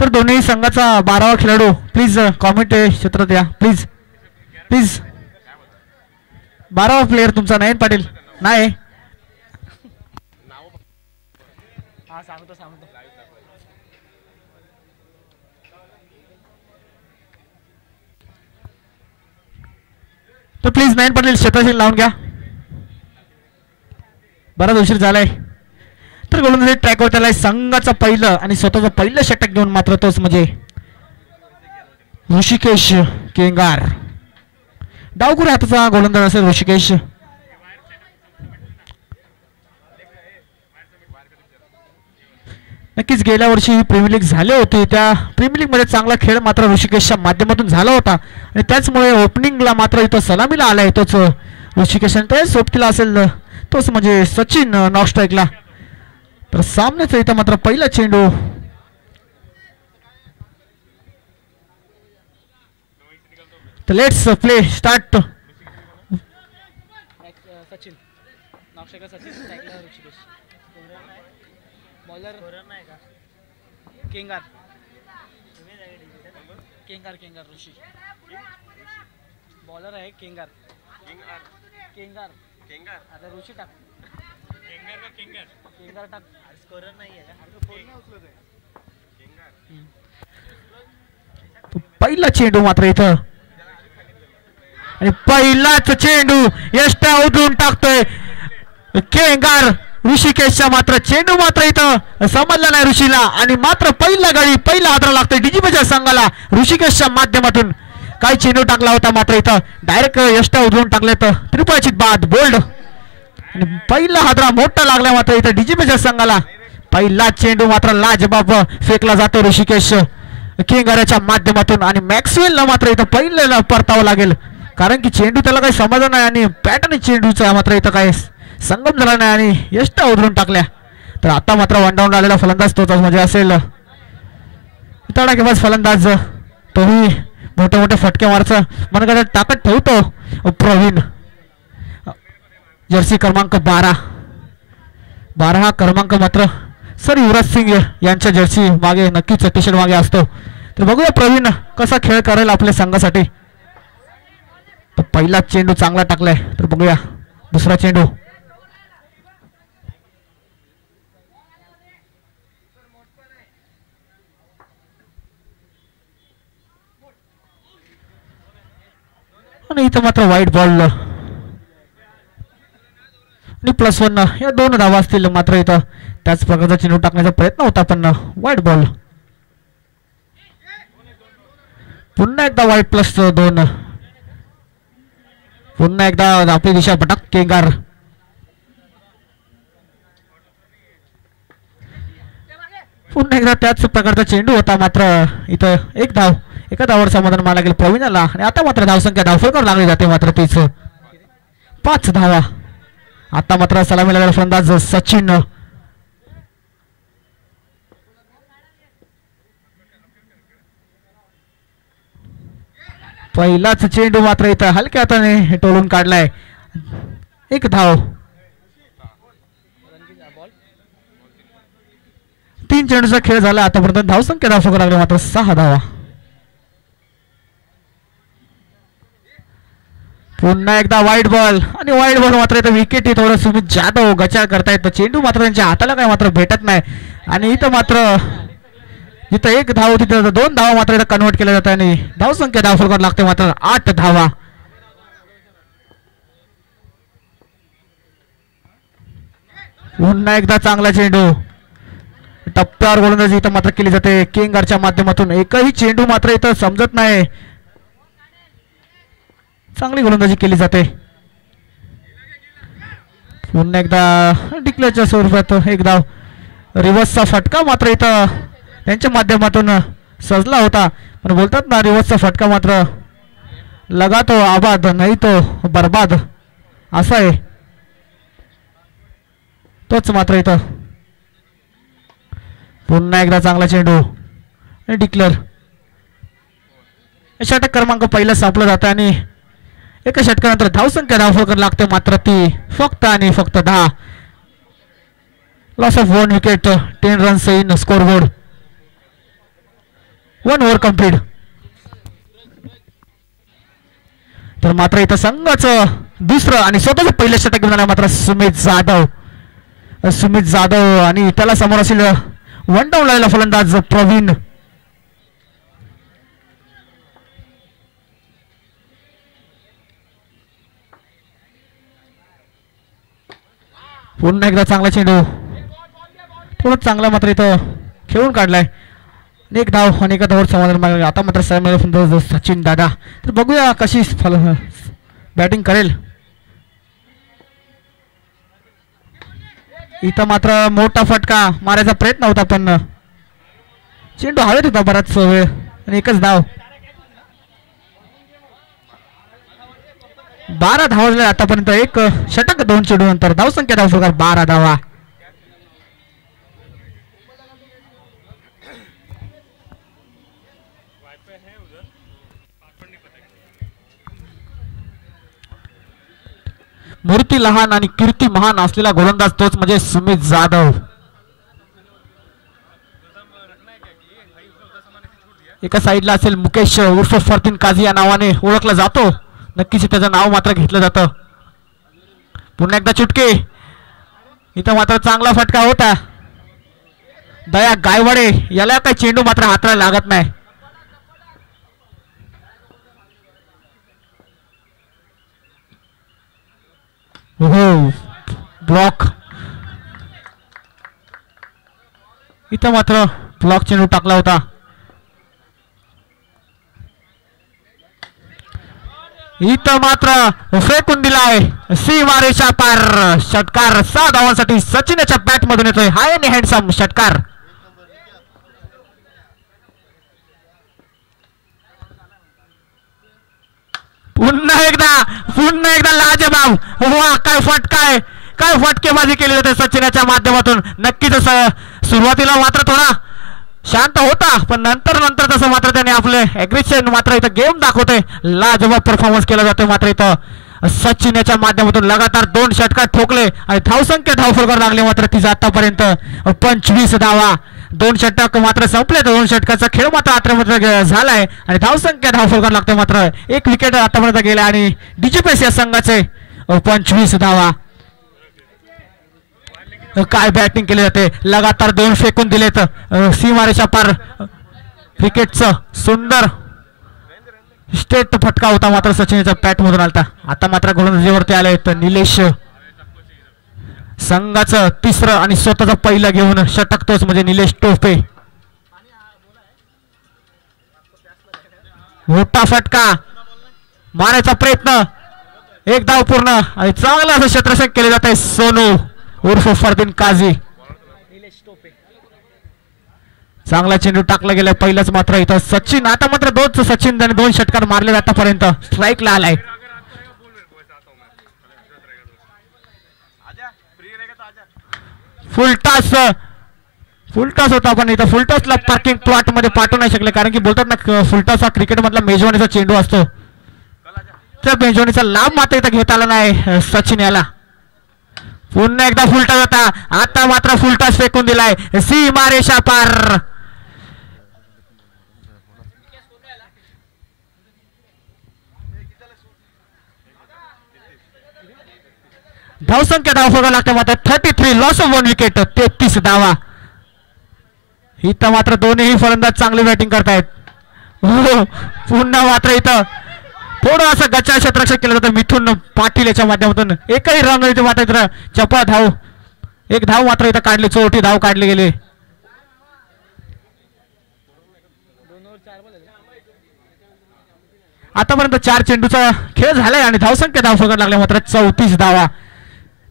तर दोन्ही संघाचा 12वा खेळाडू प्लीज कॉमेंट क्षेत्रात या प्लीज प्लीज. 12वा प्लेयर तुमचा नयन पाटील नाही. तर प्लीज नयन पाटील क्षेत्राशी लावून घ्या. बराच उशीर झालाय. तर गोलंदाजी ट्रॅकवर त्याला संघाचं पहिलं आणि स्वतःचं पहिलं षटक घेऊन मात्र तोच म्हणजे ऋषिकेश केंगार. डावखुऱ्या हाताचा गोलंदाज असेल ऋषिकेश. नक्कीच गेल्या वर्षी प्रीमियर लीग झाले होते. त्या प्रीमियर लीग मध्ये चांगला खेळ मात्र ऋषिकेशच्या माध्यमातून झाला होता आणि त्याचमुळे ओपनिंगला मात्र इथं सलामीला आलाय तोच ऋषिकेश. आणि सोबतीला असेल तोच म्हणजे सचिन नॉक स्ट्राईकला. तर सामन्याचा इथं मात्र पहिला चेंडू तर let's play start. Sachin Nagshekar Sachin Rishikesh bowler Kengar Kengar Kengar Rishi bowler आहे केंगार केंगार केंगार आता ऋषी टाक केंगार का केंगार केंगार टाक. स्कोरर नाही आहे पहिला चेंडू मात्र इथं आणि पहिलाच चेंडू यष्टा उधळून टाकतोय केंगार. ऋषिकेशच्या मात्र चेंडू मात्र इथं समजला नाही ऋषीला आणि मात्र पहिला गडी पहिला हादरा लागतोय डीजीपीच्या संघाला ऋषिकेशच्या माध्यमातून. काय चेंडू टाकला होता मात्र इथं डायरेक्ट यष्टा उधळून टाकले तर त्रिपुराची बाद बोल्ड आणि पहिला हादरा मोठा लागला मात्र इथं डीजीपीच्या संघाला. पहिला चेंडू मात्र लाजबाब फेकला जातो ऋषिकेश केंगाराच्या माध्यमातून आणि मॅक्सवेलला मात्र इथं पहिल्याला परतावं लागेल कारण की चेंडू त्याला काही समजला नाही आणि पॅटर्न चेंडूचा मात्र इथं काय संगम झाला नाही आणि यष्टा उधळून टाकल्या. तर आता मात्र वन डाऊन आलेला फलंदाज तोच म्हणजे असेल तडाखेबाज फलंदाज. तोही मोठे मोठे फटके मारचं मनगटात ताकद ठेवतो प्रवीण. जर्सी क्रमांक 12 हा क्रमांक मात्र सर युवराज सिंग यांच्या जर्सी मागे नक्कीच टी शर्ट मागे असतो. तर बघूया प्रवीण कसा खेळ करेल आपल्या संघासाठी. तर पहिला चेंडू चांगला टाकलाय तर बघूया दुसरा चेंडू. आणि इथं मात्र वाईट बॉल आणि +1 या 2 धावा असतील मात्र इथं त्याच प्रकारचा चेंडू टाकण्याचा प्रयत्न होता पण वाईट बॉल. पुन्हा एकदा वाईट +2 पुन्हा एकदा आपली दिशा भटक केंगार. पुन्हा एकदा त्याच प्रकारचा चेंडू होता मात्र इथं एक धाव एका धावावर समाधान मानला गेलं प्रवीणाला आणि आता मात्र धावसंख्या धावफलकावर लागली जाते मात्र तीच 5 धावा. आता मात्र सलामी लागलेला फलंदाज सचिन. पहिलाच चेंडू मात्र इथं हलक्या हाताने टोलून काढलाय. एक धाव. 3 चेंडूचा खेळ झाला आतापर्यंत धावसंख्या धावफलकावर लागली मात्र 6 धावा. पुन्हा एकदा वाईट बॉल आणि वाईट बॉल मात्र इथं विकेट थोडं सुमित जाधव गचाळ करतायत. चेंडू मात्र त्यांच्या हाताला काय मात्र भेटत नाही आणि इथं मात्र जिथं 1 धाव होती तिथं 2 धावा मात्र इथं कन्वर्ट केल्या जातात आणि धावसंख्या धावफलकावर लागते मात्र 8 धावा. पुन्हा एकदा चांगला चेंडू टप्प्यावर गोलंदाजी इथं मात्र केली जाते केंगारच्या माध्यमातून. एकही चेंडू मात्र इथं समजत नाही. चांगली गोलंदाजी केली जाते. पुन्हा एकदा डिक्लेअरच्या स्वरूपात 1 धाव. रिव्हर्सचा फटका मात्र इथं त्यांच्या माध्यमातून सजला होता पण बोलतात ना रिव्हर्सचा फटका मात्र लगा तो आबाद नाही तो बर्बाद असा आहे तोच मात्र इथं. पुन्हा एकदा चांगला चेंडू आणि डिक्लेअर. षटक क्रमांक पहिला संपलं जातं आणि एका षटकानंतर धावसंख्या धावफलकर लागते मात्र ती फक्त आणि फक्त 10. लॉस ऑफ 1 विकेट 10 runs in scoreboard. 1 over complete. तर मात्र इथं संघाचं दुसरं आणि स्वतःच पहिलं षटक घेऊन आला मात्र सुमित जाधव आणि त्याला समोर असेल वन डाऊन लावलेला फलंदाज प्रवीण. पुन्हा एकदा चांगला चेंडू थोडं चांगला मात्र इथं खेळून काढलाय. एक धाव आणि एका धावर समाधान मागले. आता मात्र सचिन दादा. तर बघूया कशी बॅटिंग करेल. इथं मात्र मोठा फटका मारायचा प्रयत्न होता पण चेंडू हवेत होता बराच वेळ आणि एकच धाव. 12 धावा आतापर्यंत. एक षटक 2 चेंडू नंतर धावसंख्या धावफलकार 12 धावा. मूर्ती लहान आणि कीर्ती महान असलेला गोलंदाज तोच म्हणजे सुमित जाधव. एका साईडला असेल मुकेश उर्फ फरतीन काझी या नावाने ओळखला जातो. नक्कीच त्याचं नाव मात्र घेतलं जातं. पुन्हा एकदा चुटके. इथं मात्र चांगला फटका होता. दया गायवाडे याला काही चेंडू मात्र हाताला लागत नाही. हो ब्लॉक. इथं मात्र ब्लॉक चेंडू टाकला होता. इथं मात्र फेकून दिलाय सीमारेषा पार. षटकार 6 धावांसाठी सचिनच्या बॅट मधून येतोय. हाय आणि हँडसम षटकार. पुन्हा एकदा लाजबाब. वा काय फटका आहे. काय फटकेबाजी केली जाते सचिनच्या माध्यमातून. नक्कीच सुरुवातीला मात्र थोडा शांत होता पण नंतर तसं मात्र त्याने आपले ऍग्रेशन मात्र इथं गेम दाखवतोय. लाजबाब परफॉर्मन्स केला जातोय मात्र इथं सचिनच्या माध्यमातून. लगातार 2 षटकार ठोकले आणि धावसंख्या धावफलकार लागले मात्र तिचा आतापर्यंत 25 धावा. 2 षटक मात्र संपले. 2 षटकाचा खेळ मात्र आता मात्र झालाय आणि धावसंख्या धावफलकार लागते मात्र 1 विकेट आतापर्यंत गेला आणि डीजीपीएस या संघाचे 25 धावा. काय बॅटिंग केली जाते. लगातार 2 फेकून दिलेत. सीमारेषा पार विकेटचं सुंदर स्टेट फटका होता मात्र सचिनच्या बॅट मधून आलता. आता मात्र गोलंदाजीवरती आले तर निलेश. संघाचं 3रं आणि स्वतःचं पहिलं घेऊन षटक तोच म्हणजे निलेश टोपे. मोठा फटका मारायचा प्रयत्न. 1 धाव पूर्ण आणि चांगलं असं क्षेत्ररक्षण केले जात आहे सोनू उर्फ फरदीन काझी. चांगला चेंडू टाकला गेलाय पहिलाच मात्र इथं सचिन. आता मात्र 2 सचिन 2 षटकार मारले आतापर्यंत. स्ट्राईकला आलाय. फुलटॉस होता पण इथं फुलटॉसला पार्किंग प्लॉट मध्ये पाठवू नाही शकले कारण की बोलतात ना फुलटॉस हा क्रिकेट मधला मेजवानीचा चेंडू असतो. त्या मेजवानीचा लाभ मात्र इथं घेता आला नाही सचिन याला. पुन्हा एकदा फुलटॉस होता. आता मात्र फुलटॉस फेकून दिलाय सीमारेषा पार. धावसंख्या धावफलकार लागते मात्र 33. लॉस ऑफ 1 विकेट 33 धावा. इथं मात्र दोन्ही फलंदाज चांगली बॅटिंग करतायत. पुन्हा मात्र इथं थोडं असं गच्चा क्षेत्ररक्षण केलं जातं मिथुन पाटील याच्या माध्यमातून. एकही रन इथे मात्र इथं चपळ धाव. 1 धाव मात्र इथं काढली. 34 धाव काढले गेले. आतापर्यंत 4 चेंडूचा खेळ झालाय आणि धावसंख्या धावफलकार लागले मात्र 34 धावा.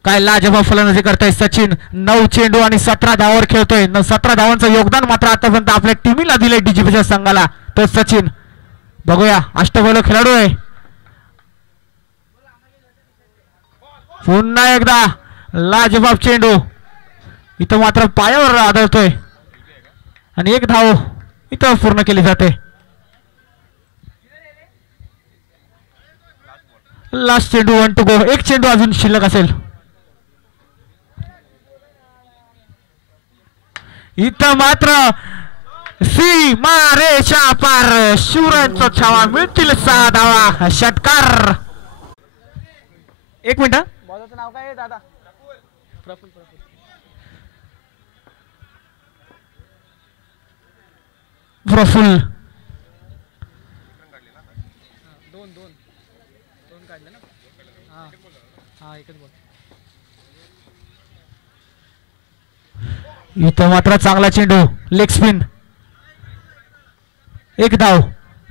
काय लाजबाब फलंदाजी करताय सचिन. 9 चेंडू आणि 17 धावावर खेळतोय. 17 धावांचं योगदान मात्र आतापर्यंत आपल्या टीमला दिलंय डीजीपीच्या संघाला तो सचिन. बघूया अष्टबैलू खेळाडू आहे. पुन्हा एकदा लाजबाब चेंडू इथं मात्र पायावर आदळतोय आणि 1 धाव इथं पूर्ण केली जाते. लास्ट चेंडू 1 to go. एक चेंडू अजून शिल्लक असेल. इथं मात्र सीमा रेषा पार. शिवरायांचा छावा. मिळतील 6 धावा. षटकार. 1 मिनिट. बॉलरचं नाव काय आहे दादा? प्रफुल. प्रफुल्ल. दोन काढले ना. हा एकच बॉल. इथं मात्र चांगला चेंडू. Leg spin. 1 धाव.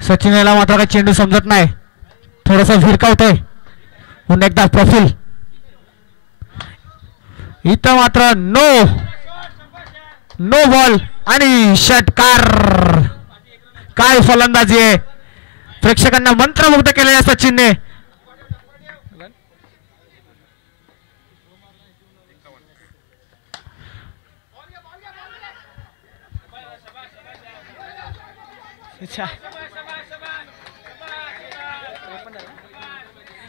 सचिन याला मात्र काही चेंडू समजत नाही. थोडासा भिरकावतोय. पुन्हा एकदा प्रफुल्ल. इथं मात्र नो बॉल आणि षटकार. काय फलंदाजी आहे. प्रेक्षकांना मंत्रमुग्ध केलेल्या सचिनने.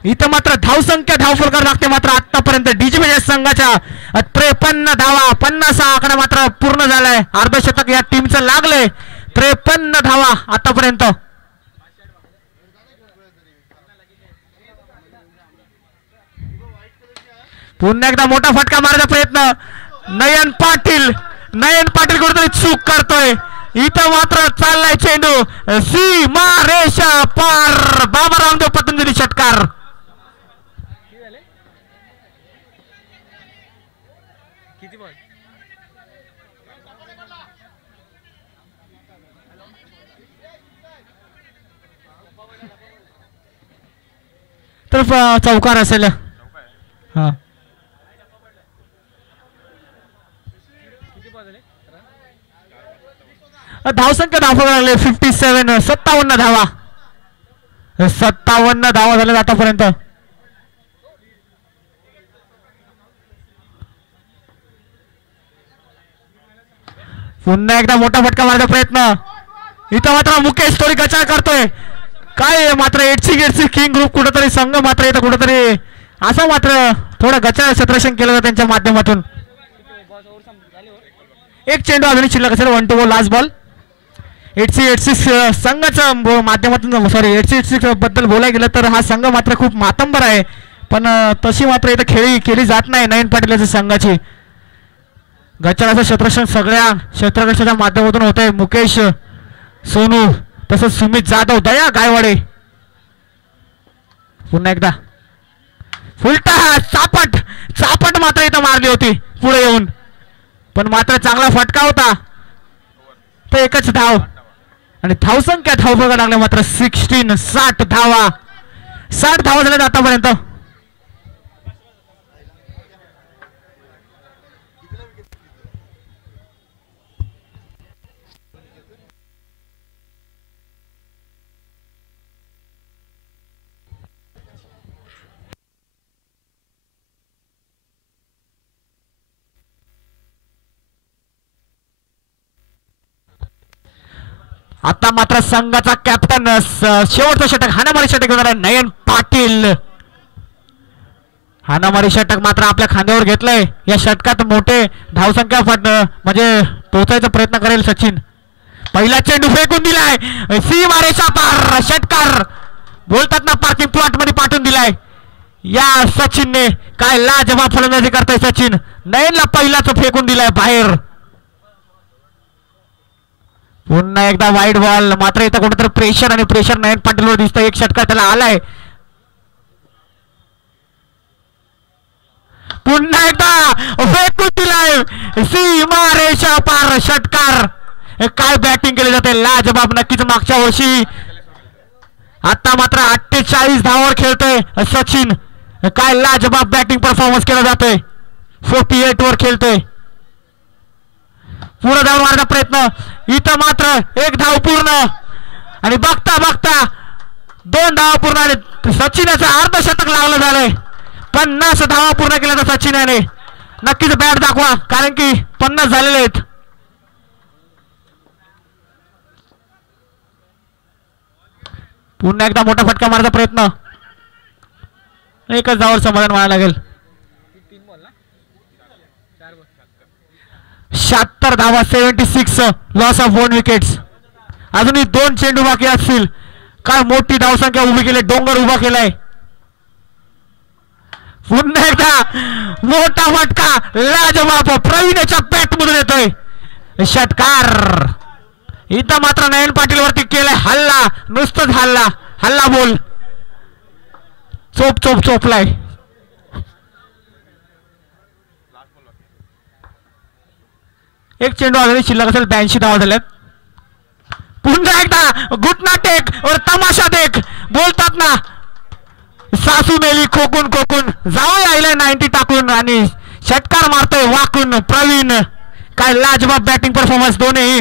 इथं मात्र धावसंख्या धावफलकार लागते. मात्र आतापर्यंत डीजीपी संघाच्या 53 धावा. 50 हा आकडा मात्र पूर्ण झालाय. अर्धशतक या टीमचं लागलंय. 53 धावा आतापर्यंत. पुन्हा एकदा मोठा फटका मारायचा प्रयत्न. नयन पाटील कुठेतरी चूक करतोय. इथं मात्र चाललाय चेंडू. सीमा रेषा पार. बाबा रामदेव पतंजली षटकार. किती बॉल? तर चौकार असेल. हा धावसंख्या धावा लागले 57. 57 धावा. 57 धावा झाले आतापर्यंत. पुन्हा एकदा मोठा फटका मारण्याचा प्रयत्न. इथं मात्र मुकेश थोडी गचाळ करतोय. काय मात्र एडसी किंग ग्रुप कुठेतरी संघ मात्र इथं कुठेतरी असं मात्र थोडं गचाळ क्षेत्ररक्षण केलं जातं त्यांच्या माध्यमातून. एक चेंडू अजून शिल्लक असेल. 1 to go. Last ball. 86 संघाच्या माध्यमातून एडसी बद्दल बोलायला गेलं तर हा संघ मात्र खूप मातंबर आहे. पण तशी मात्र इथं खेळी केली जात नाही नयन पाटील याच्या संघाची. गचाळाचं क्षेत्ररक्षण सगळ्या क्षेत्ररक्षणाच्या माध्यमातून होत आहे. मुकेश सोनू तसंच सुमित जाधव, दया गायवाडे. पुन्हा एकदा फुलटा चापट मात्र इथं मारली होती पुढे येऊन. पण मात्र चांगला फटका होता. तर एकच धाव आणि धावसंख्या धाव बघा लागल्या मात्र 16. 60 धावा. 60 धावा झाल्या आतापर्यंत. आता मात्र संघाचा कॅप्टन शेवटचं षटक हाणामारी षटक घेणार नयन पाटील. हाणामारी षटक मात्र आपल्या खांद्यावर घेतलंय. या षटकात मोठे धावसंख्या म्हणजे पोहोचायचा प्रयत्न करेल सचिन. पहिला चेंडू फेकून दिलाय. सीमा रेषा पार. षटकार. बोलतात ना पार्किंग प्लॉट मध्ये पाठवून दिलाय या सचिनने. काय लाजवाब फलंदाजी करताय सचिन. नयनला पहिलाच फेकून दिलाय बाहेर. पुन्हा एकदा वाईड बॉल. मात्र इथं कुठेतरी प्रेशर नयन पाटीलवर दिसतंय. एक षटकार त्याला आलाय. पुन्हा एकदा फेकून दिलाय. सीमा रेषा पार. षटकार. काय बॅटिंग केली जाते. लाजबाब नक्कीच मागच्या वर्षी. आता मात्र 48 धावावर खेळतोय सचिन. काय लाजबाब बॅटिंग परफॉर्मन्स केला जातोय. 48 वर खेळतोय. पुढे धाव मारण्याचा प्रयत्न. इथं मात्र 1 धाव पूर्ण आणि बघता 2 धावा पूर्ण आणि सचिनाचं अर्धशतक लावलं झालंय. 50 धावा पूर्ण केल्या तर सचिनाने. नक्कीच बॅट दाखवा कारण की 50 झालेले आहेत. पुन्हा एकदा मोठा फटका मारण्याचा प्रयत्न. एकच धावावर समाधान मानायला लागेल. 76 धावा 76 लॉस ऑफ 1 विकेट्स. अजूनही 2 चेंडू बाकी असतील. काय मोठी धावसंख्या उभी केली, डोंगर उभा केलाय. पुन्हा एकदा मोठा फटका लाजवाब प्रवीणच्या बॅट मधून येतोय. षटकार. इथं मात्र नयन पाटील वरती केलाय हल्ला. नुसतंच हल्ला. हल्ला बोल. चोपलाय. एक चेंडू ऑलरेडी शिल्लक असेल. 82 धावा झाल्यात. पुन्हा एकदा घुटना टेक और तमाशा देख बोलतात ना. सासू मेली खोकून जावं राहिलंय 90 टाकून आणि षटकार मारतोय वाकून प्रवीण. काय लाजवाब बॅटिंग परफॉर्मन्स दोन्ही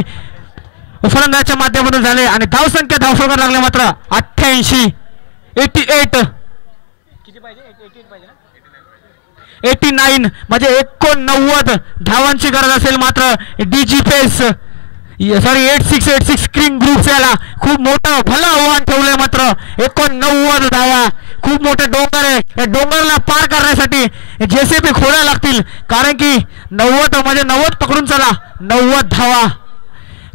फलंदाजाच्या माध्यमातून झाले आणि धावसंख्या धावसंख्या लागले मात्र 88 88 89 म्हणजे 89 धावांची गरज असेल मात्र डीजी पेस 86 स्क्रीन ग्रुप याला खूप मोठं भलं आव्हान ठेवलंय. मात्र 89 धावा खूप मोठे डोंगर आहे. या डोंगरला पार करण्यासाठी जेसीबी खोड्या लागतील कारण की 90 म्हणजे 90 पकडून चला 90 धावा.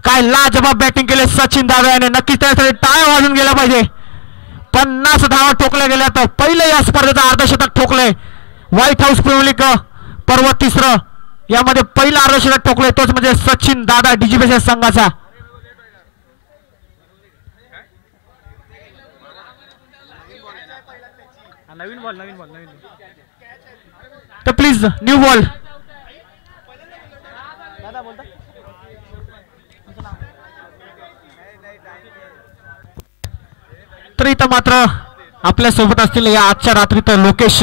काय लाजवाब बॅटिंग केले सचिन दादा याने. नक्कीच त्यासाठी टाळ्या वाजून गेल्या पाहिजे. 50 धावा ठोकल्या गेल्या तर पहिलं या स्पर्धेचं अर्धशतक ठोकलंय. व्हाईट हाऊस प्रीमियर लीग पर्व 3 यामध्ये पहिला अर्धशतक ठोकलंय तोच म्हणजे सचिन दादा डीजीपीएस संघाचा. नवीन बॉल तर प्लीज न्यू बॉल. तर इथं मात्र आपल्या सोबत असतील या आजच्या रात्रीत लोकेश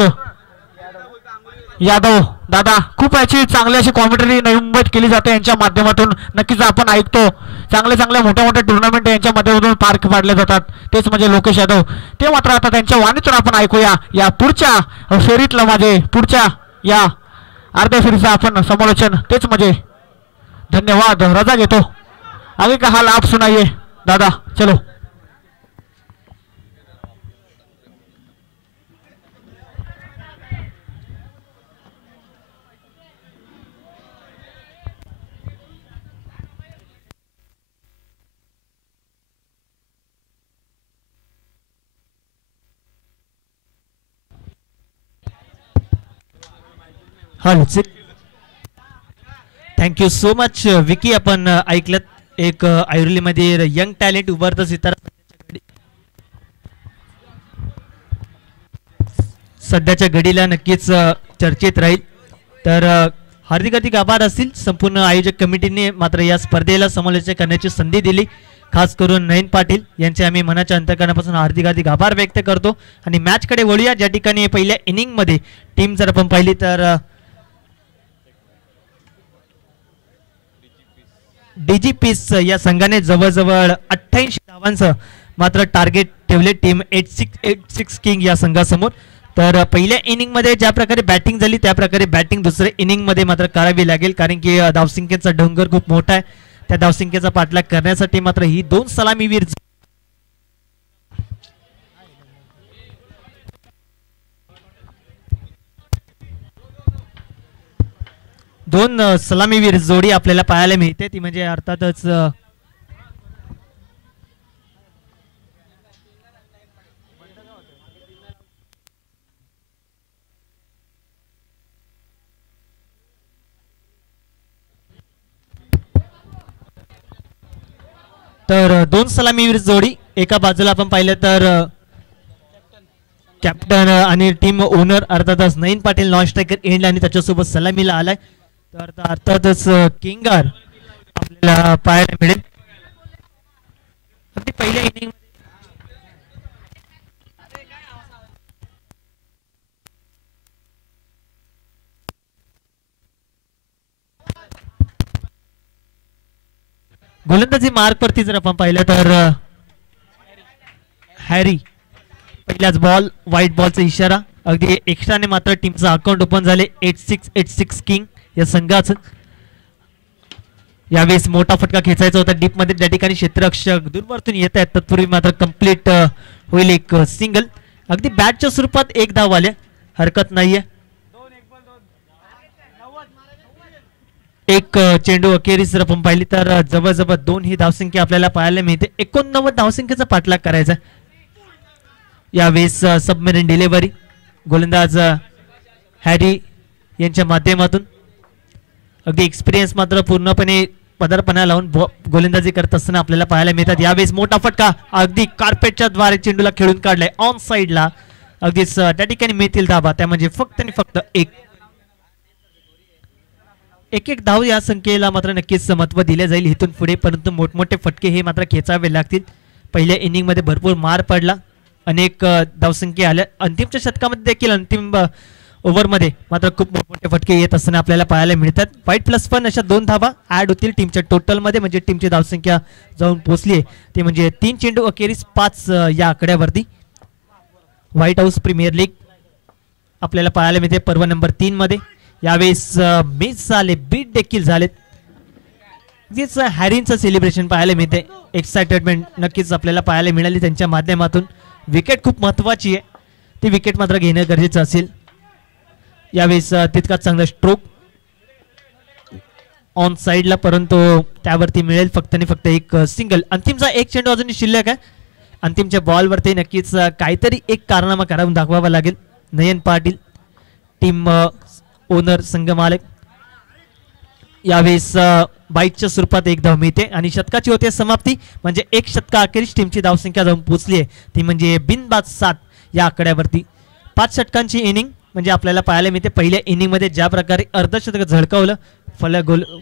यादव दादा. खूप याची चांगली अशी कॉमेंटरी नवी मुंबईत केली जाते यांच्या माध्यमातून. नक्कीच आपण ऐकतो चांगले मोठे टुर्नामेंट यांच्या माध्यमातून पार पाडले जातात. तेच म्हणजे लोकेश यादव. ते मात्र आता त्यांच्या वाणीतून आपण ऐकूया या पुढच्या फेरीतलं माझे पुढच्या या अर्ध्या फेरीचं आपण समालोचन. तेच म्हणजे धन्यवाद. रजा घेतो. आगे का हाल आप सुनाइए दादा. चलो. Hello thank you so much Vicky. आपण ऐकलं एक ऐरोलीमध्ये यंग टॅलेंट उभारतं सितारा सध्याच्या घडीला नक्कीच चर्चेत राहील. तर हार्दिक आभार असतील संपूर्ण आयोजक कमिटीने मात्र या स्पर्धेला समालोचन करण्याची संधी दिली. खास करून नयन पाटील यांचे आम्ही मनाच्या अंतकरणापासून हार्दिक आभार व्यक्त करतो. आणि मॅचकडे वळूया ज्या ठिकाणी पहिल्या इनिंगमध्ये टीम जर आपण पाहिली तर डीजीपीस या संघाने जवळजवळ 88 धावांचं मात्र टार्गेट ठेवले टीम 86 किंग या संघासमोर. तर पहिल्या इनिंगमध्ये ज्या प्रकारे बॅटिंग झाली त्या प्रकारे बॅटिंग दुसऱ्या इनिंगमध्ये मात्र करावी लागेल कारण की धावसंख्येचा डोंगर खूप मोठा आहे. त्या धावसंख्येचा पाठलाग करण्यासाठी मात्र ही 2 सलामीवीर सलामीवीर जोडी आपल्याला पाहायला मिळते. ती म्हणजे अर्थातच तर 2 सलामीवीर जोडी एका बाजूला आपण पाहिलं तर कॅप्टन आणि टीम ओनर अर्थातच नयन पाटील नॉन स्ट्रायकर एंड आणि त्याच्यासोबत सलामीला आलाय. तर अर्थातच किंगार आपल्याला पाहायला मिळेल. अगदी पहिल्या इनिंग गोलंदाजी मार्क वरती जर आपण पाहिलं तर हॅरी पहिलाच बॉल व्हाईट बॉलचा इशारा. अगदी एक्स्ट्राने मात्र टीमचं अकाउंट ओपन झाले 86 किंग या संघाचं. यावेळेस मोठा फटका खेचायचा होता डीप मध्ये. त्या ठिकाणी क्षेत्ररक्षक दूरवरतून येत आहेत तत्पूर्वी मात्र कंप्लीट होईल एक सिंगल अगदी बॅटच्या स्वरूपात एक धाव आले, हरकत नाहीये. एक चेंडू अखेरीस जर आपण पाहिली तर जवळजवळ 2 ही धावसंख्या आपल्याला पाहायला मिळते. 89 धावसंख्येचा पाठलाग करायचा यावेळेस. सबमेरिन डिलिव्हरी गोलंदाज हॅरी यांच्या माध्यमातून अगदी एक्सपिरियन्स मात्र पूर्णपणे पदार्पणा लावून गोलंदाजी करत असताना आपल्याला पाहायला मिळतात. यावेळेस मोठा फटका अगदी कार्पेटच्या द्वारे चेंडूला खेळून काढलाय ऑन साइडला. अगदीच त्या ठिकाणी मिळतील धाबा, त्या म्हणजे फक्त आणि फक्त एक धाव या संख्येला मात्र नक्कीच महत्व दिले जाईल इथून पुढे. परंतु मोठमोठे फटके हे मात्र खेचावे लागतील. पहिल्या इनिंग मध्ये भरपूर मार पडला, अनेक धावसंख्या आल्या. अंतिमच्या शतकामध्ये देखील अंतिम ओव्हरमध्ये मात्र खूप मोठमोठे फटके येत असताना आपल्याला पाहायला मिळतात. वाईट प्लस पण अशा 2 धावा ऍड होतील टीमच्या टोटलमध्ये, म्हणजे टीमची धावसंख्या जाऊन पोहोचली आहे ते म्हणजे 3 चेंडू अखेरीस 5 या आकड्यावरती. व्हाईट हाऊस प्रीमियर लीग आपल्याला पाहायला मिळते पर्व नंबर 3 मध्ये. यावेळेस मिस झाले, बीट देखील झालेत. हॅरींचं सेलिब्रेशन पाहायला मिळते, एक्साइटमेंट नक्कीच आपल्याला पाहायला मिळाली त्यांच्या माध्यमातून. विकेट खूप महत्वाची आहे, ती विकेट मात्र घेणं गरजेचं असेल. यावेळेस तितकाच चांगला स्ट्रोक ऑन साइडला, परंतु त्यावरती मिळेल फक्त आणि फक्त एक सिंगल. अंतिमचा एक चेंडू अजूनही शिल्लक आहे. अंतिमच्या बॉलवरती नक्कीच काहीतरी एक कारनामा करून दाखवावा लागेल. नयन पाटील टीम ओनर संघ मालक. यावेळेस बाईकच्या स्वरूपात एक धाव मिळते आणि शतकाची होते समाप्ती, म्हणजे एक शतका अखेरीस टीमची धावसंख्या जाऊन पोहोचली आहे ती म्हणजे बिनबाद 7 या आकड्यावरती. 5 षटकांची इनिंग म्हणजे आपल्याला पाहायला मिळते. पहिल्या इनिंग मध्ये ज्या प्रकारे अर्धशतक झळकावलं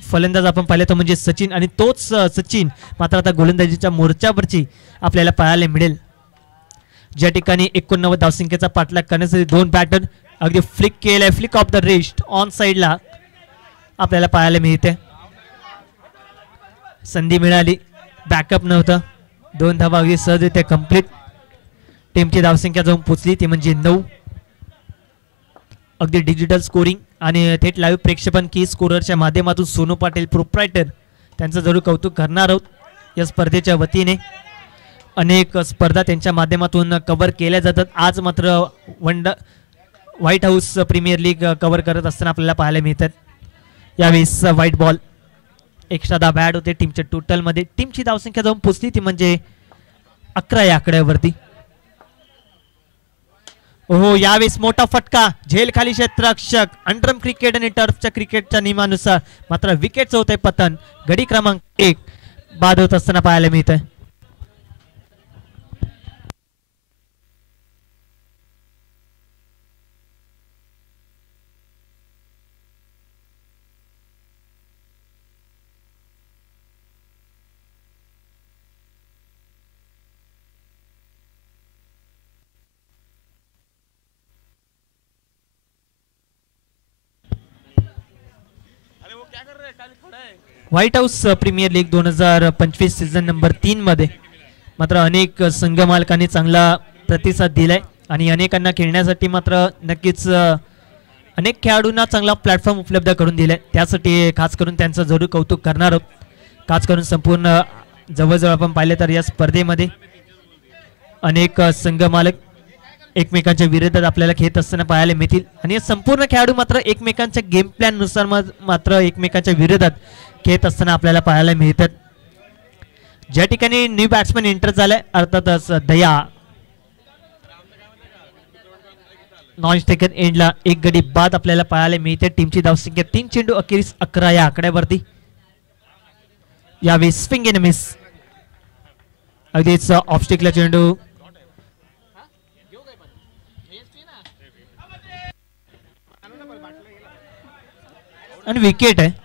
फलंदाज आपण पाहिलं तो म्हणजे सचिन, आणि तोच सचिन मात्र आता गोलंदाजीच्या मोर्चावरची आपल्याला पाहायला मिळेल. ज्या ठिकाणी 89 धावसंख्येचा पाठलाग करण्यासाठी 2 बॅटर अगदी फ्लिक केलाय, flick of the wrist on साइडला आपल्याला पाहायला मिळते. संधी मिळाली, बॅकअप नव्हतं. 2 धावा अगदी सहजरित्या कंप्लीट. टीमची धावसंख्या जाऊन पोचली ती म्हणजे 9. अगदी डिजिटल स्कोरिंग आणि थेट लाईव्ह प्रेक्षेपण की स्कोररच्या माध्यमातून सोनू पाटील प्रोप्रायटर त्यांचं जरूर कौतुक करणार आहोत. या स्पर्धेच्या वतीने अनेक स्पर्धा त्यांच्या माध्यमातून कव्हर केल्या जातात. आज मात्र White House Premier League cover करत असताना आपल्याला पाहायला मिळतात. यावेळेस व्हाईट बॉल एक्स्ट्रा धाव ॲड होते टीमच्या टोटलमध्ये. टीमची धावसंख्या जाऊन पोचली ती म्हणजे 11 या आकड्यावरती. हो, यावेळेस मोठा फटका, झेल खाली क्षेत्ररक्षक. अंडरम क्रिकेट आणि टर्फच्या क्रिकेटच्या नियमानुसार मात्र विकेटचं होतंय पतन. गडी क्रमांक 1 बाद होत असताना पाहायला मिळतंय. White House Premier League 2025 season number 3 मध्ये मात्र अनेक संघ मालकांनी चांगला प्रतिसाद दिलाय आणि अनेकांना खेळण्यासाठी मात्र नक्कीच अनेक खेळाडूंना चांगला प्लॅटफॉर्म उपलब्ध करून दिलाय. त्यासाठी खास करून त्यांचं जरूर कौतुक करणार आहोत. खास करून संपूर्ण जवळजवळ आपण पाहिले तर या स्पर्धेमध्ये अनेक संघ मालक एकमेकांच्या विरोधात आपल्याला खेळत असताना पाहायला मिळतील आणि संपूर्ण खेळाडू मात्र एकमेकांच्या गेम प्लॅन नुसार मात्र एकमेकांच्या विरोधात खेळत असताना आपल्याला पाहायला मिळतात. ज्या ठिकाणी न्यू बॅट्समन एंटर झालाय अर्थातच दया नॉन स्टेकन एंडला एक गडी बाद आपल्याला पाहायला मिळते. टीमची धावसंख्या 3 चेंडू अखेरीस 11 या आकड्यावरती. यावेळी स्विंग इन मिस, अगदीच ऑफस्टिकला चेंडू आणि विकेट आहे.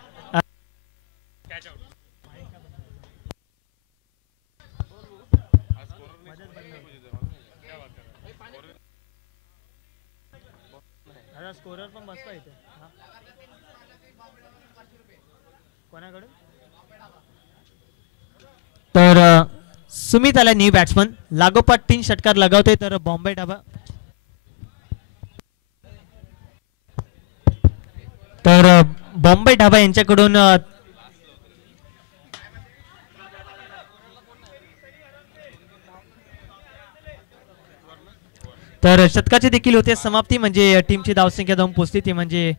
स्कोरर पण बसता येते कोणाकडून. तर सुमित आला न्यू बॅट्समन, लागोपाठ 3 षटकार लगावते. तर बॉम्बे ढाबा यांच्याकडून तर शतकाची देखील होते समाप्ती, म्हणजे टीमची धावसंख्या जाऊन पोहोचली ती म्हणजे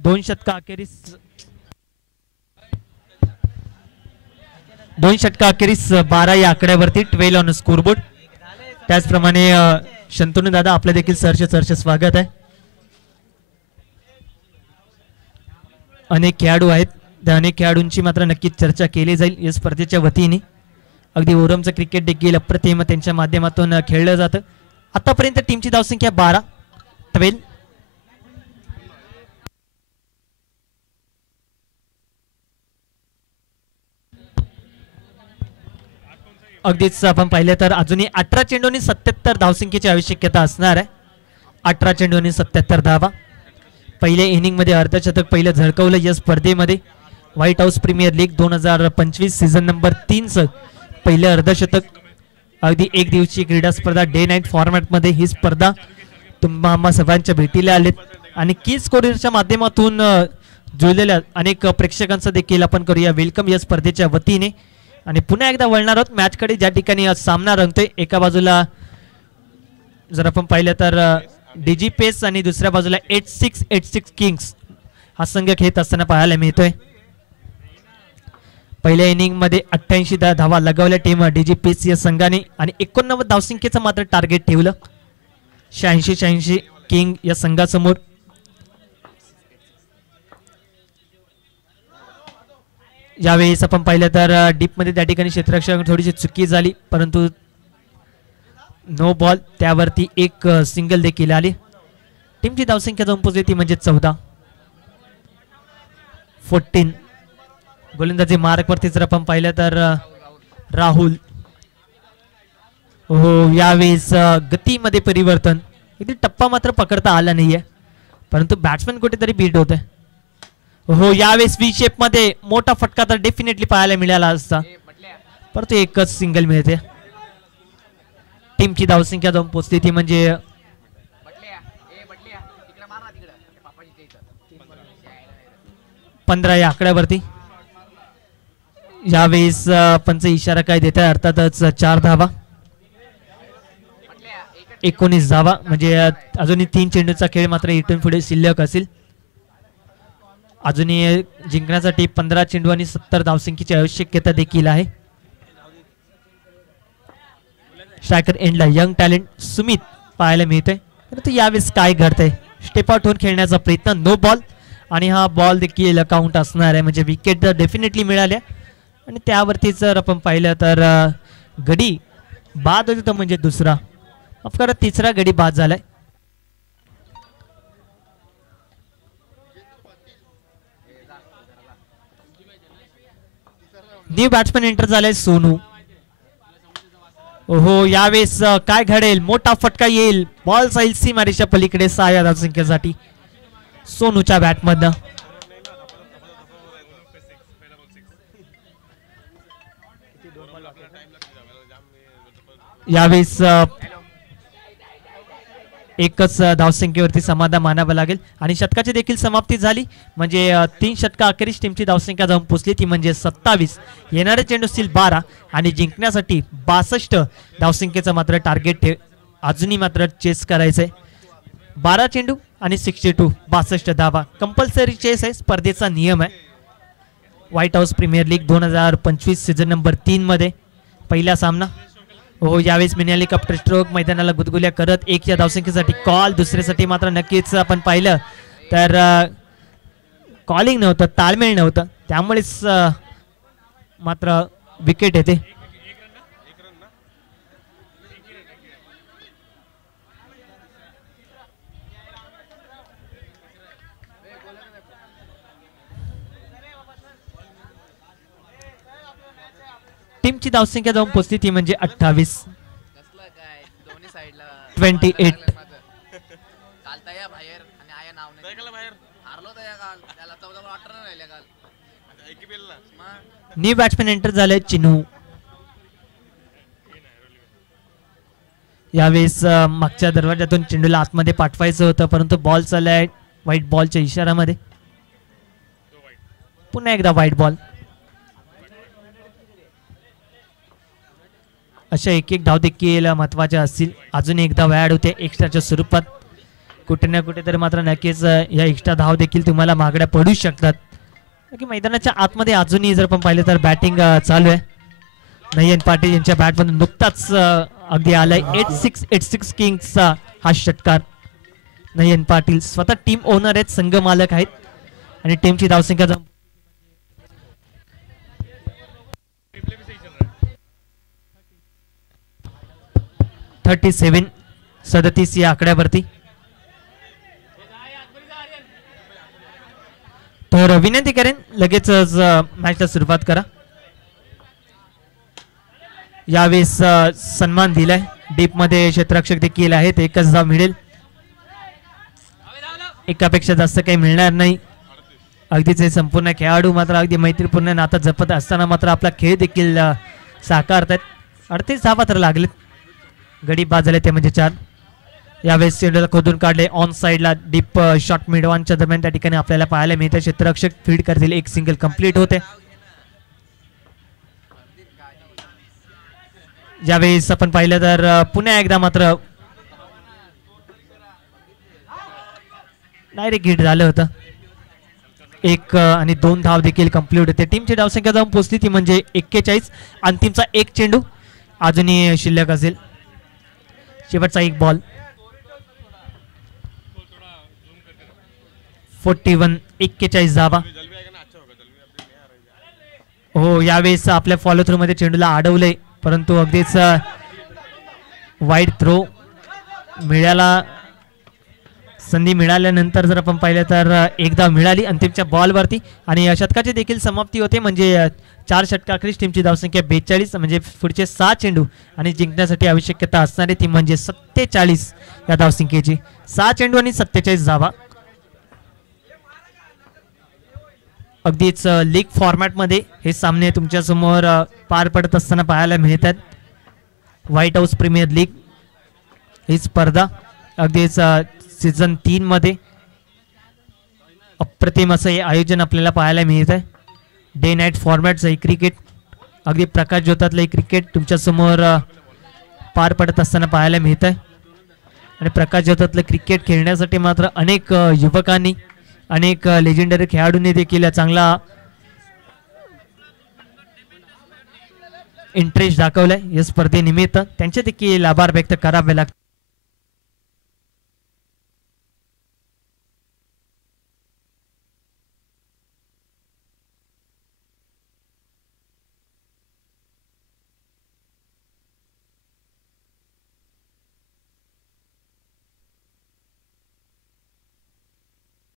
2 षटका अखेरीस 12 या आकड्यावरती 12 ऑन स्कोरबोर्ड. त्याचप्रमाणे शंतनू दादा आपलं देखील सरचे स्वागत आहे. अनेक खेळाडू आहेत, त्या अनेक खेळाडूंची मात्र नक्कीच चर्चा केली जाईल या स्पर्धेच्या वतीने. अगदी ओरमचं क्रिकेट देखील अप्रतिम त्यांच्या माध्यमातून खेळलं जातं. आतापर्यंत टीमची धावसंख्या 12. अगदीच आपण पाहिलं तर अजूनही 18 चेंडूंनी 77 धावसंख्येची आवश्यकता असणार आहे. 18 चेंडूंनी 77 धावा. पहिल्या इनिंग मध्ये अर्धशतक पहिलं झळकवलं या स्पर्धेमध्ये. White House Premier League 2025 season number 3 पहिलं अर्धशतक. अगदी एक दिवसीय क्रीडा स्पर्धा डे नाईट फॉर्मॅटमध्ये ही स्पर्धा तुम्हा सर्वांच्या भेटीला आलेत आणि किड्स कोरिअरच्या माध्यमातून जुळलेल्या अनेक प्रेक्षकांचं देखील आपण करूया वेलकम या स्पर्धेच्या वतीने. आणि पुन्हा एकदा वळणार आहोत मॅचकडे, ज्या ठिकाणी आज सामना रंगतोय. एका बाजूला जर आपण पाहिलं तर डीजी पेस आणि दुसऱ्या बाजूला 8686 किंग्स हा संघ खेळत असताना पाहायला मिळतोय. पहिल्या इनिंग मध्ये 88 धावा लगावल्या टीम डीजी पेस या संघाने आणि 89 धावसंख्येचं मात्र टार्गेट ठेवलं 86 किंग या संघासमोर. यावेळेस आपण पाहिलं तर डीप मध्ये त्या ठिकाणी क्षेत्ररक्षक थोडीशी चुकी झाली, परंतु नो बॉल, त्यावरती एक सिंगल देखील आली. टीमची धावसंख्या जाऊन पोहोचली ती म्हणजे 14. गोलंदाजी मार्कवरती जर आपण पाहिलं तर राहुल. हो, यावेळेस गतीमध्ये परिवर्तन, इथे टप्पा मात्र पकडता आला नाहीये, परंतु बॅट्समॅन कुठेतरी बीट होत आहे. हो, यावेळेस व्ही शेप मध्ये मोठा फटका तर डेफिनेटली पाहायला मिळाला असता, परंतु एकच सिंगल मिळते. टीमची धावसंख्या जाऊन पोहोचली ती म्हणजे 15 या आकड्यावरती. यावेळेस पंच इशारा काय देत आहे, अर्थातच 4 धावा, 19 धावा, म्हणजे अजूनही 3 चेंडूचा खेळ मात्र इथून पुढे शिल्लक असेल. अजूनही जिंकण्यासाठी 15 चेंडू आणि 70 धावसंख्येची आवश्यकता देखील आहे. स्ट्रायकर एंडला यंग टॅलेंट सुमित पाहायला मिळतोय, परंतु यावेळेस काय घडतंय, स्टेप आउट होऊन खेळण्याचा प्रयत्न, नो बॉल, आणि हा बॉल देखील काउंट असणार आहे, म्हणजे विकेट तर डेफिनेटली मिळाल्या. आणि त्यावरती जर आपण पाहिलं तर गडी बाद होतो, म्हणजे दुसरा अफकोर्स तिसरा गडी बाद झालाय. न्यू बॅट्समॅन एंटर झालाय सोनू. हो, यावेळेस काय घडेल, मोठा फटका येईल, बॉल जाईल सीमारेषा पलीकडे 6 या धावसंख्येसाठी सोनूच्या बॅटमधनं. यावेळेस एकच धावसंख्येवरती समाधान मानावं लागेल आणि शतकाची देखील समाप्ती झाली, म्हणजे 3 षटका अखेरीस टीमची धावसंख्या जाऊन पोहोचली ती म्हणजे 27. येणारे चेंडू असतील 12 आणि जिंकण्यासाठी 62 धावसंख्येचं मात्र टार्गेट अजूनही मात्र चेस करायचंय. 12 चेंडू आणि 62 62 धावा कंपल्सरी चेस आहे, स्पर्धेचा नियम आहे. White House Premier League 2025 season number 3 मध्ये पहिला सामना. हो, यावेळेस मिनाली कप स्ट्रोक मैदानाला गुदगुल्या करत 1 या धावसंख्येसाठी कॉल, दुसऱ्यासाठी मात्र नक्कीच आपण पाहिलं तर कॉलिंग नव्हतं, ताळमेळ नव्हतं, त्यामुळेच मात्र विकेट येते. टीमची धावसंख्या जाऊन पोहोचली ती म्हणजे 28. 28. न्यू बॅट्समॅन एंटर झाले चिनू. यावेळेस मागच्या दरवाजातून चेंडूला आतमध्ये पाठवायचं होतं, परंतु बॉल चाललाय व्हाईट बॉलच्या इशारामध्ये. पुन्हा एकदा व्हाईट बॉल. अशा एक एक धाव देखील महत्त्वाच्या असतील. अजून एक धाव ॲड होते एक्स्ट्राच्या स्वरूपात. कुठे ना कुठेतरी मात्र नक्कीच या एक्स्ट्रा धाव देखील तुम्हाला महागड्या पडू शकतात. की मैदानाच्या आतमध्ये अजूनही जर आपण पाहिलं तर बॅटिंग चालू आहे. नयन पाटील यांच्या बॅटमधून नुकताच अगदी आलाय 86 किंग्सचा हा षटकार. नयन पाटील स्वतः टीम ओनर आहेत, संघ मालक आहेत आणि टीमची धावसंख्या 37 या आकड्यावरती. तर विनंती करेन लगेचच मॅचला सुरुवात करा. यावेळेस सन्मान दिलाय. डीप मध्ये क्षेत्ररक्षक देखील आहेत. एकच धाव मिळेल, एकापेक्षा जास्त काही मिळणार नाही. अगदीच हे संपूर्ण खेळाडू मात्र अगदी मैत्रीपूर्ण नातं जपत असताना मात्र आपला खेळ देखील साकारतात. 38 धावा तर लागलेत. गडी बाद झाले ते म्हणजे 4. यावेळेस चेंडूला खोदून काढले ऑन साइडला. डीप शॉट मिडवानच्या दरम्यान त्या ठिकाणी आपल्याला पाहायला मिळते. क्षेत्ररक्षक फीड करतील. एक सिंगल कंप्लीट होते. यावेळेस आपण पाहिलं तर पुन्हा एकदा मात्र डायरेक्ट हिट झालं होतं. 1 आणि 2 धाव देखील कंप्लीट होते. टीमची धावसंख्या जाऊन पोहोचली ती म्हणजे 41. अंतिमचा एक चेंडू अजूनही शिल्लक असेल. शेवटचा एक बॉल. 41 धावा. हो, यावेळेस आपल्या फॉलो थ्रू मध्ये चेंडूला अडवले परंतु अगदीच वाईड थ्रो मिळाला. संधी मिळाल्यानंतर जर आपण पाहिलं तर एकदा मिळाली अंतिमच्या बॉलवरती आणि षटकाची देखील समाप्ती होते. म्हणजे 4 षटकाखेरीज टीमची धावसंख्या 42 म्हणजे पुढचे 6 चेंडू आणि जिंकण्यासाठी आवश्यकता असणारी ती म्हणजे 47 या धावसंख्येची. 6 चेंडू आणि 47 धावा. अगदीच लीग फॉर्मॅटमध्ये हे सामने तुमच्या समोर पार पडत असताना पाहायला मिळतात. व्हाईट हाऊस प्रीमियर लीग ही स्पर्धा अगदीच सीझन 3 मध्ये अप्रतिम असं हे आयोजन आपल्याला पाहायला मिळत आहे. डे नाईट फॉर्मॅटचं हे क्रिकेट अगदी प्रकाश ज्योतातलं हे क्रिकेट तुमच्या समोर पार पडत असताना पाहायला मिळत आहे. आणि प्रकाश ज्योतातलं क्रिकेट खेळण्यासाठी मात्र अनेक युवकांनी अनेक लेजेंडरी खेळाडूंनी देखील चांगला इंटरेस्ट दाखवलाय या स्पर्धेनिमित्त. त्यांचे देखील आभार व्यक्त करावे लागतात.